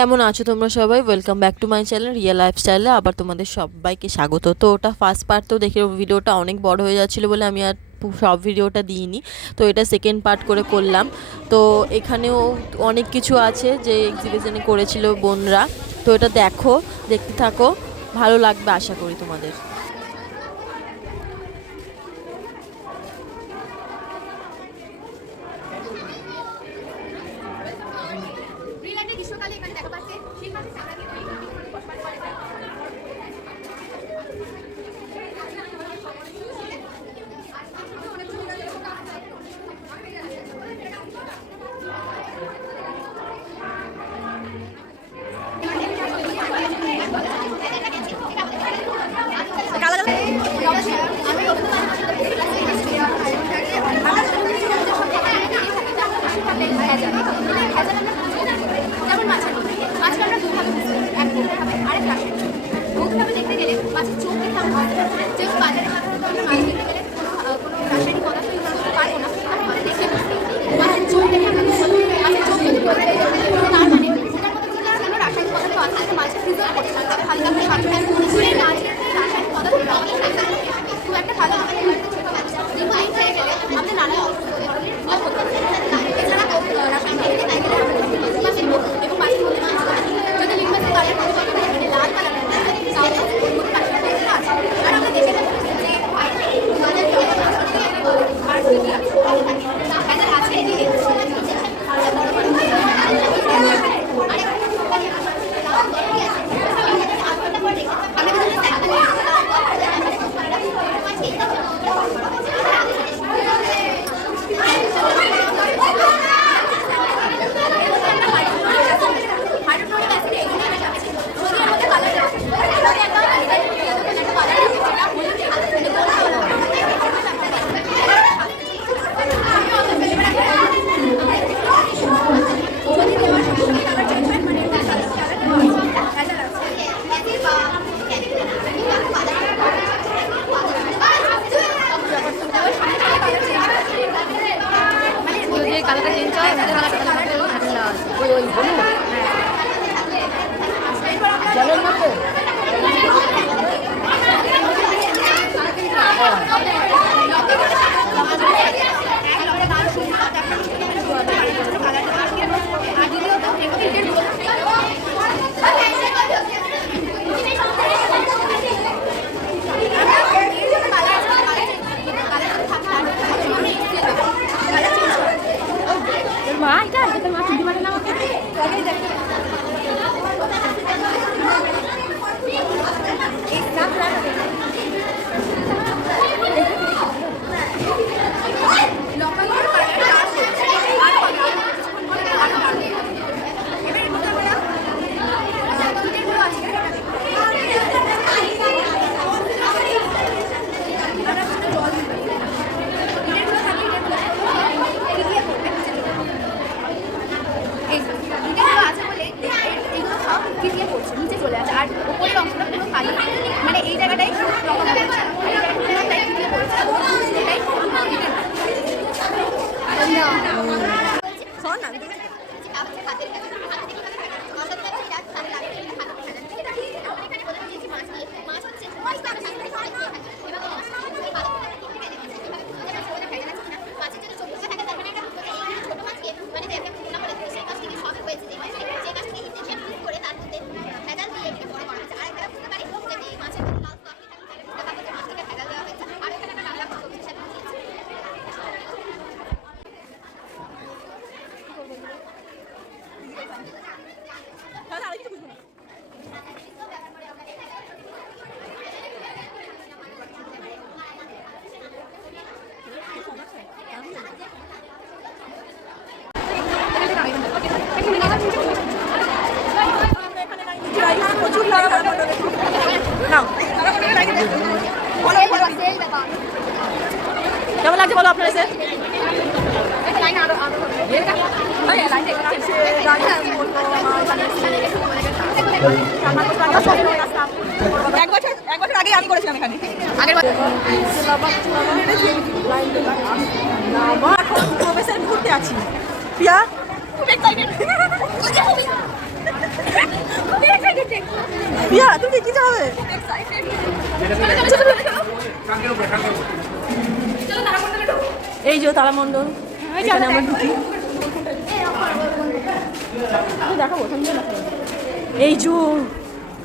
কেমন আছো তোমরা সবাই? Welcome back to my channel real লাইফস্টাইলে আবার তোমাদের সবাইকে স্বাগত। তো ওটা ফার্স্ট পার্ট, তো দেখে ভিডিওটা অনেক বড় হয়ে যাচ্ছিলো বলে আমি আর সব ভিডিওটা দিইনি। তো এটা সেকেন্ড পার্ট করে করলাম। তো এখানেও অনেক কিছু আছে যে এক্সিবিশনে করেছিল বোনরা। তো এটা দেখতে থাকো, ভালো লাগবে আশা করি তোমাদের। কালারটা চেঞ্জ হয় জলের মধ্যে মা এটা তোর মা চুটি মানে না আমাকে নিচে চলে আসে আর উপরের অংশটা পুরো খালি, মানে এই জায়গাটাই কেমন লাগছে বলো আপনার এসে? এক বছর আগে আমি করেছিলাম এখানে। আগের বছর এখন প্রফেসর ঘুরতে আছি। প্রিয়া খুব এক্সাইটেড। পিয়া তুমি কি চাবে? এই যে তারামণ্ডল, এখানে আমরা ঢুকি। দেখাবো, এই যে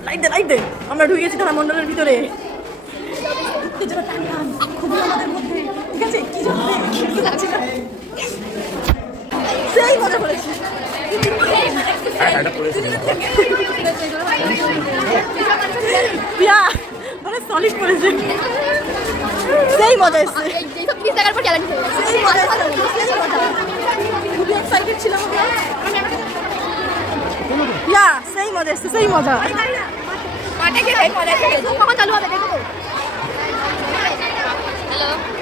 লাইট দে, আমরা ঢুকে গেছি তারামণ্ডলের ভিতরে। খুবই আমাদের মধ্যে, ঠিক আছে, কি লাগছে না, সেই মজা করেছি। পিয়া মানে সলিড করেছে, সেই মজা এসছে, সেই মজা এসছে, খুবই এক্সাইটেড ছিলাম আমরা। পিয়া সেই মজা এসছে, সেই মজা।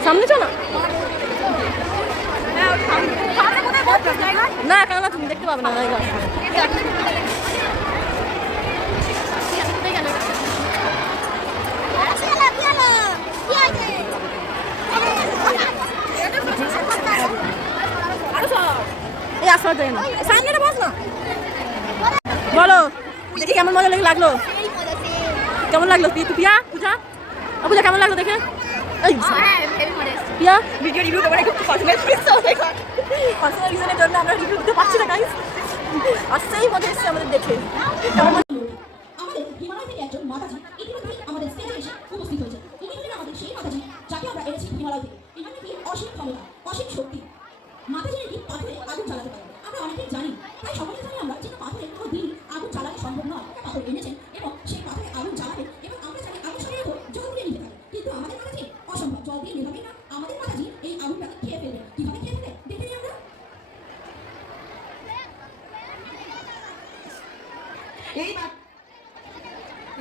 সামনে চলো না, কেন তুমি দেখতে পাবে না জায়গা। এই আসলে যায় না, সামনে বস না। বলো দেখি কেমন মজা লাগলো, কেমন লাগলো পিয়া? পূজা পূজা কেমন লাগলো দেখে? পিয়া ভিডিও রিভিউ দেবো, একটু পার্সোনাল রিজনের জন্য আমরা রিভিউ দিতে পারছি না গাইস। আর সেই মজা এসছে আমাদের দেখে। আমাদের হিমালয় থেকে একজন মাতাজি ইতিমধ্যেই আমাদের স্টেজে এসে উপস্থিত হয়েছে। ইনি হলেন আমাদের সেই মাতাজি যাকে আমরা এনেছি হিমালয় থেকে। এনার নাকি অসীম ক্ষমতা, অসীম শক্তি। মাতাজি নাকি পাথরে আগুন জ্বালাতে পারে। আমরা অনেকেই জানি, তাই সকলে জানি আমরা যে পাথরে কোনো দিন আগুন জ্বালানো সম্ভব নয়। পাথর এনেছেন এবং সেই পাথরে আগুন জ্বালাবেন, এবং আমরা জানি আগুন সাধারণত জল দিয়ে নিভে থাকে, কিন্তু আমাদের মাতাজি অসম্ভব, জল দিয়ে নেভাবে না। আমাদের মাতাজি এই আগুনটাকে খেয়ে ফেলবে। কিভাবে খেয়ে ফেলে দেখে নিই আমরা।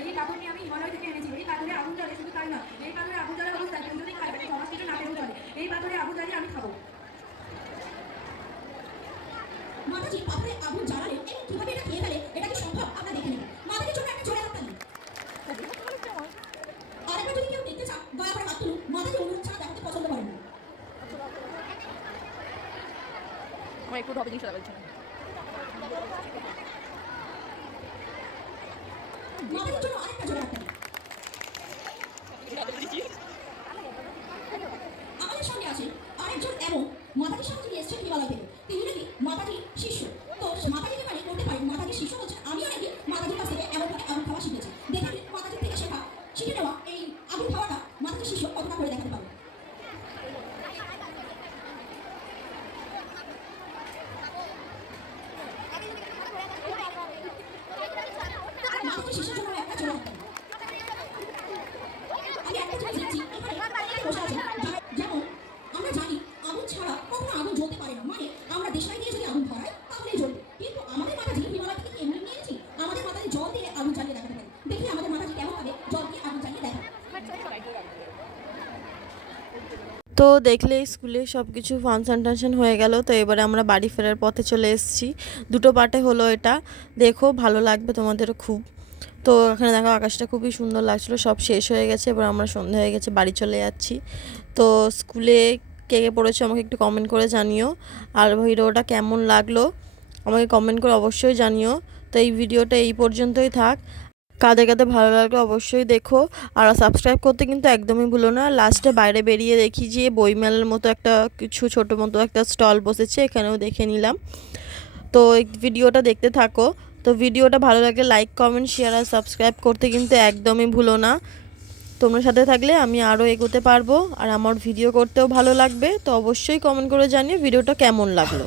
এই পাথরটি আমি হিমালয় থেকে এনেছি। এই পাথরে আগুন জ্বলে, শুধু তাই না, এই পাথরে আগুন জ্বলে অবস্থায় কেউ যদি খায় তাকে সমাজকে না পেলেও চলে। এই পাথরে আগুন জ্বালিয়ে আমি খাবো। মাতাজি পাথরে আগুন জ্বালালেন এবং কিভাবে এটা খেয়ে ফেলে, এটা কি সম্ভব আমরা দেখে নেব। মাতাজির জন্য একটা জোরে হাত তালি। আরেকবার যদি কেউ দেখতে চান দয়া করে হাত তুলুন। মাতাজি অনুরোধ ছাড়া দেখাতে পছন্দ করেন না। আমার একটু হবে জিনিসটা বলছি না। মাতাজির জন্য আরেকটা জোরে হাত তালি। আমাদের সঙ্গে আছেন আরেকজন এমন মাতাজির সাথে যিনি এসেছেন হিমালয় থেকে। তিনি নাকি মাতাজির শিষ্য। তো মাতাজি যেখানে করতে পারেন, মাতাজির শিষ্য হচ্ছেন আমিও নাকি মাতাজির কাছ থেকে এমনভাবে আগুন খাওয়া শিখেছি। দেখেন মাতাজির থেকে শিখে নেওয়া এই আগুন খাওয়াটা মাতাজির শিষ্য কতটা করে দেখাতে পারে। মাতাজির শিষ্যের জন্য একটা জোরে হাত তালি। আমি একটা জিনিস দেখছি, এখানে বসে আছেন যারা, যেমন আমরা জানি আগুন ছাড়া কখনো আগুন জ্বলতে পারে না। মানে আমরা দেশলাই দিয়ে যদি আগুন ধরাই তাহলেই জ্বলবে, কিন্তু আমাদের মাতাজি হিমালয় থেকে এমনি নিয়েছি। আমাদের মাতাজি জল দিয়ে আগুন জ্বালিয়ে দেখাতে পারে। দেখি আমাদের মাতাজি কেমন ভাবে জল দিয়ে আগুন জ্বালিয়ে দেখায়। তো দেখলে স্কুলে সব কিছু ফাংশন টাংশন হয়ে গেল। তো এবারে আমরা বাড়ি ফেরার পথে চলে এসেছি। দুটো পার্টে হলো এটা, দেখো ভালো লাগবে তোমাদেরও খুব। তো এখানে দেখো আকাশটা খুবই সুন্দর লাগছিলো। সব শেষ হয়ে গেছে, এবার আমরা সন্ধ্যা হয়ে গেছে, বাড়ি চলে যাচ্ছি। তো স্কুলে কে কে পড়েছো আমাকে একটু কমেন্ট করে জানিও, আর ভিডিওটা কেমন লাগলো আমাকে কমেন্ট করে অবশ্যই জানিও। তো এই ভিডিওটা এই পর্যন্তই থাক। কাদের কাদের ভালো লাগলো অবশ্যই দেখো, আর সাবস্ক্রাইব করতে কিন্তু একদমই ভুলো না। লাস্টে বাইরে বেরিয়ে দেখি যে বইমেলার মতো একটা কিছু ছোটো মতো একটা স্টল বসেছে, এখানেও দেখে নিলাম। তো এই ভিডিওটা দেখতে থাকো। তো ভিডিওটা ভালো লাগলে লাইক কমেন্ট শেয়ার আর সাবস্ক্রাইব করতে কিন্তু একদমই ভুলো না। তোমরা সাথে থাকলে আমি আরও এগোতে পারবো, আর আমার ভিডিও করতেও ভালো লাগবে। তো অবশ্যই কমেন্ট করে জানিও ভিডিওটা কেমন লাগলো।